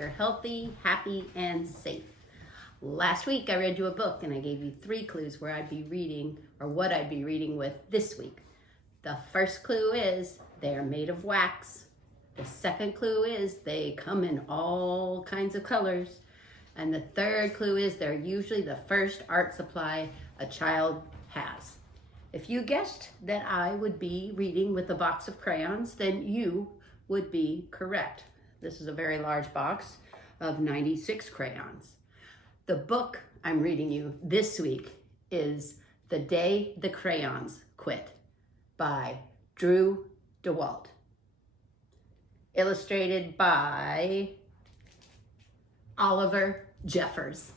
you're healthy, happy, and safe. Last week I read you a book and I gave you 3 clues where I'd be reading or what I'd be reading with this week. The first clue is they're made of wax. The second clue is they come in all kinds of colors. And the third clue is they're usually the first art supply a child has. If you guessed that I would be reading with a box of crayons, then you would be correct. This is a very large box of 96 crayons. The book I'm reading you this week is The Day the Crayons Quit by Drew DeWalt. Illustrated by Oliver Jeffers.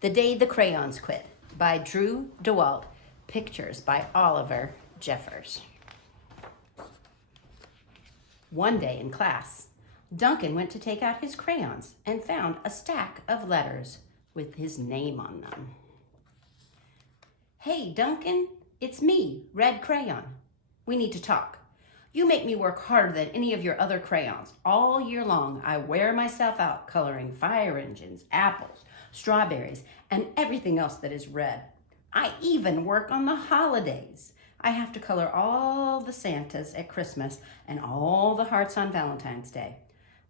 The Day the Crayons Quit by Drew DeWalt. Pictures by Oliver Jeffers. One day in class, Duncan went to take out his crayons and found a stack of letters with his name on them. "Hey, Duncan, it's me, Red Crayon. We need to talk. You make me work harder than any of your other crayons. All year long, I wear myself out coloring fire engines, apples, strawberries, and everything else that is red. I even work on the holidays. I have to color all the Santas at Christmas and all the hearts on Valentine's Day.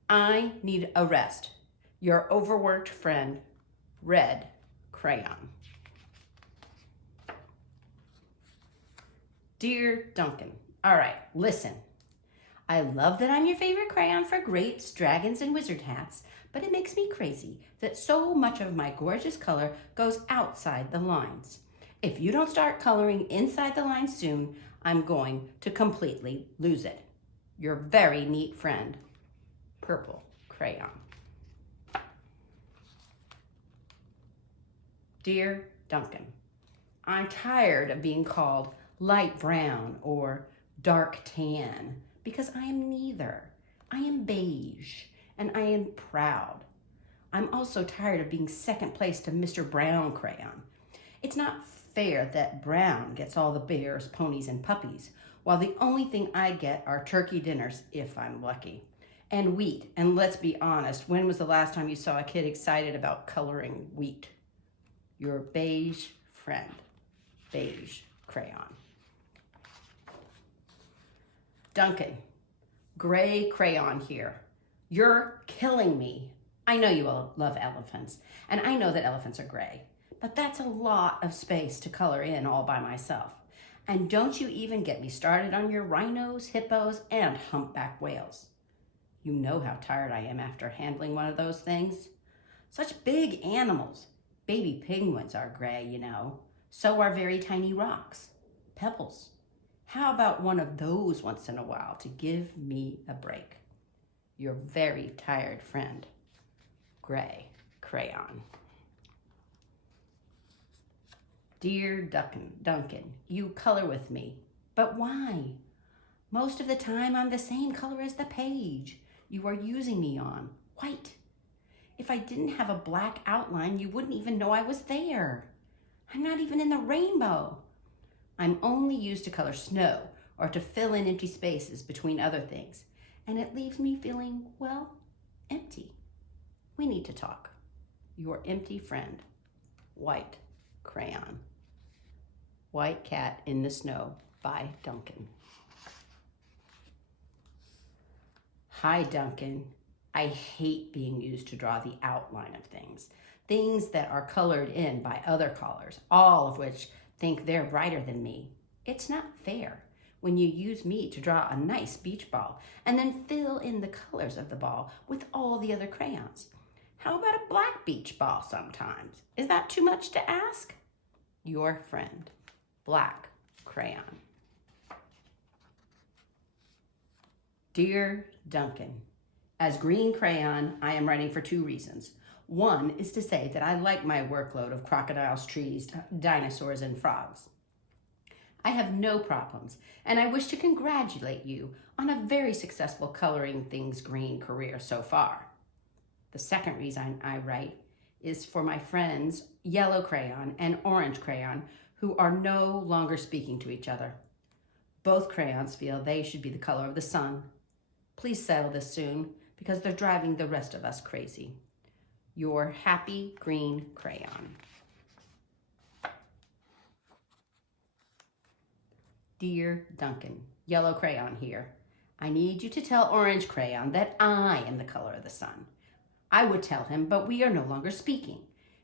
I need a rest. Your overworked friend, Red Crayon." Dear Duncan, all right, listen. I love that I'm your favorite crayon for grapes, dragons, and wizard hats, but it makes me crazy that so much of my gorgeous color goes outside the lines. If you don't start coloring inside the lines soon, I'm going to completely lose it. Your very neat friend, Purple Crayon. Dear Duncan, I'm tired of being called light brown or dark tan because I am neither. I am beige and I am proud. I'm also tired of being second place to Mr. Brown Crayon. It's not fair that Brown gets all the bears, ponies, and puppies, while the only thing I get are turkey dinners, if I'm lucky, and wheat. And let's be honest, when was the last time you saw a kid excited about coloring wheat? Your beige friend, Beige Crayon. Duncan, Gray Crayon here. You're killing me. I know you all love elephants, and I know that elephants are gray, but that's a lot of space to color in all by myself. And don't you even get me started on your rhinos, hippos, and humpback whales. You know how tired I am after handling one of those things. Such big animals. Baby penguins are gray, you know. So are very tiny rocks, pebbles. How about one of those once in a while to give me a break? Your very tired friend, Gray Crayon. Dear Duncan, you color with me, but why? Most of the time I'm the same color as the page you are using me on, white. If I didn't have a black outline, you wouldn't even know I was there. I'm not even in the rainbow. I'm only used to color snow or to fill in empty spaces between other things, and it leaves me feeling, well, empty. We need to talk. Your empty friend, White Crayon. White Cat in the Snow by Duncan. Hi, Duncan. I hate being used to draw the outline of things that are colored in by other colors, all of which think they're brighter than me. It's not fair when you use me to draw a nice beach ball and then fill in the colors of the ball with all the other crayons. How about a black beach ball sometimes? Is that too much to ask? Your friend, Black Crayon. Dear Duncan, as Green Crayon, I am writing for 2 reasons. One is to say that I like my workload of crocodiles, trees, dinosaurs, and frogs. I have no problems, and I wish to congratulate you on a very successful coloring things green career so far. The second reason I write is for my friends, Yellow Crayon and Orange Crayon, who are no longer speaking to each other. Both crayons feel they should be the color of the sun. Please settle this soon. because they're driving the rest of us crazy. Your happy green crayon. Dear Duncan, yellow crayon here. I need you to tell orange crayon that I am the color of the sun. I would tell him, but we are no longer speaking.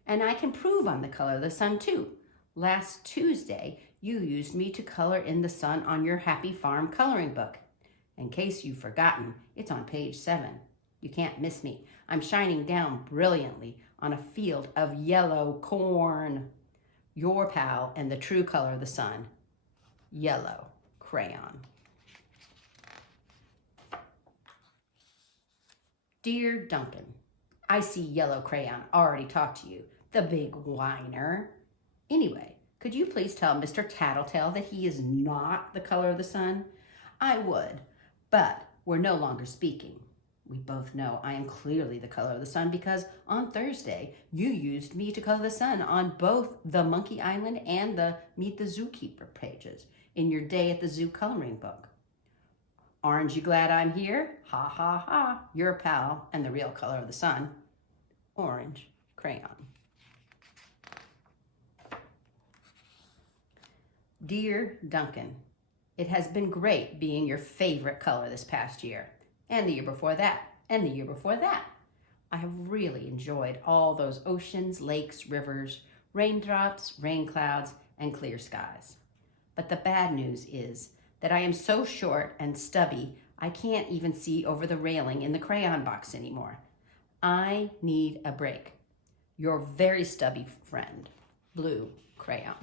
And I can prove I'm the color of the sun too. Last Tuesday, you used me to color in the sun on your Happy Farm coloring book. In case you've forgotten, it's on page 7. You can't miss me. I'm shining down brilliantly on a field of yellow corn. Your pal and the true color of the sun, yellow crayon. Dear Duncan, I see yellow crayon already talked to you, the big whiner. Anyway, could you please tell Mr. Tattletale that he is not the color of the sun? I would, but we're no longer speaking. We both know I am clearly the color of the sun because on Thursday, you used me to color the sun on both the Monkey Island and the Meet the Zookeeper pages in your Day at the Zoo coloring book. Aren't you glad I'm here? Ha ha ha, your pal and the real color of the sun, orange crayon. Dear Duncan, it has been great being your favorite color this past year, and the year before that, and the year before that. I have really enjoyed all those oceans, lakes, rivers, raindrops, rain clouds, and clear skies. But the bad news is that I am so short and stubby, I can't even see over the railing in the crayon box anymore. I need a break. Your very stubby friend, blue crayon.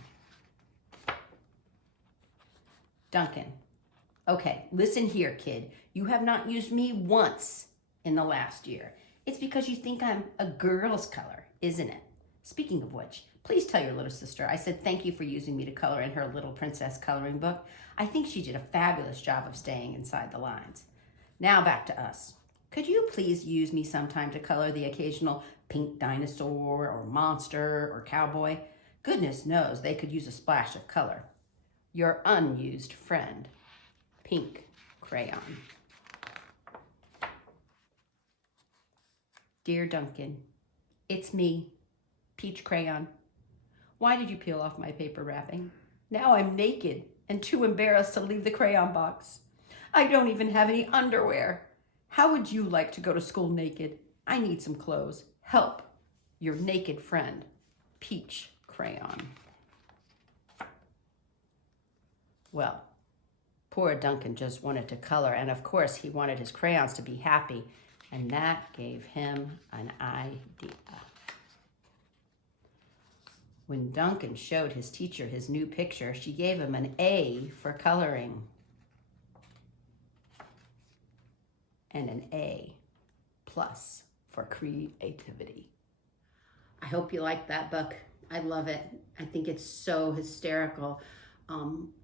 Duncan, okay, listen here, kid. You have not used me once in the last year. It's because you think I'm a girl's color, isn't it? Speaking of which, please tell your little sister I said thank you for using me to color in her Little Princess coloring book. I think she did a fabulous job of staying inside the lines. Now back to us. Could you please use me sometime to color the occasional pink dinosaur or monster or cowboy? Goodness knows they could use a splash of color. Your unused friend, pink crayon. Dear Duncan, it's me, peach crayon. Why did you peel off my paper wrapping? Now I'm naked and too embarrassed to leave the crayon box. I don't even have any underwear. How would you like to go to school naked? I need some clothes. Help, your naked friend, peach crayon. Well, poor Duncan just wanted to color, and of course he wanted his crayons to be happy, and that gave him an idea. When Duncan showed his teacher his new picture, she gave him an A for coloring and an A+ for creativity. I hope you like that book. I love it. I think it's so hysterical.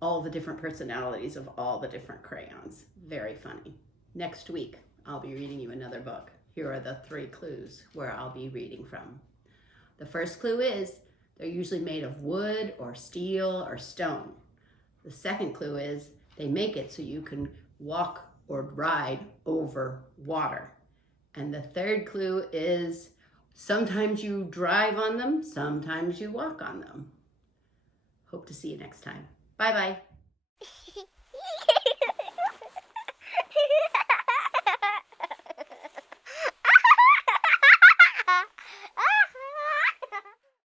All the different personalities of all the different crayons. Very funny. Next week, I'll be reading you another book. Here are the 3 clues where I'll be reading from. The first clue is they're usually made of wood or steel or stone. The second clue is they make it so you can walk or ride over water. And the third clue is sometimes you drive on them, sometimes you walk on them. Hope to see you next time. Bye-bye.